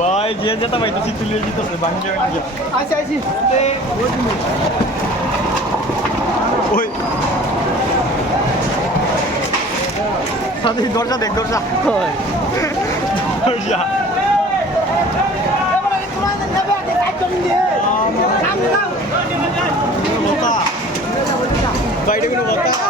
ভাই যে যেতে পাইতেছি তুলে যেতেছে ভাঙ্গে ভাঙ্গে আচ্ছা আছি ওই সাথে দরজা দেখ দরজা দরজা বাইরে কোনো কথা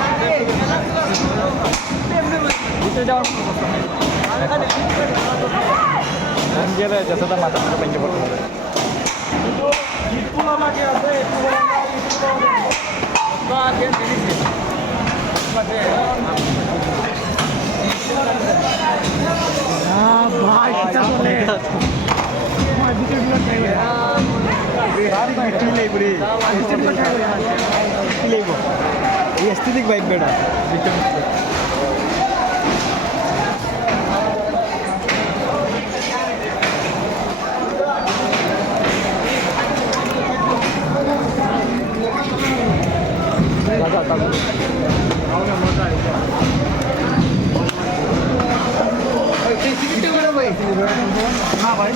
গেলে যাতে তার মাথা থেকে ব্যাংকে পড়তে পারে পুরো মাকে আছে ভাই এটা বলে এস্থেটিক বাইক বেটা हा भाई.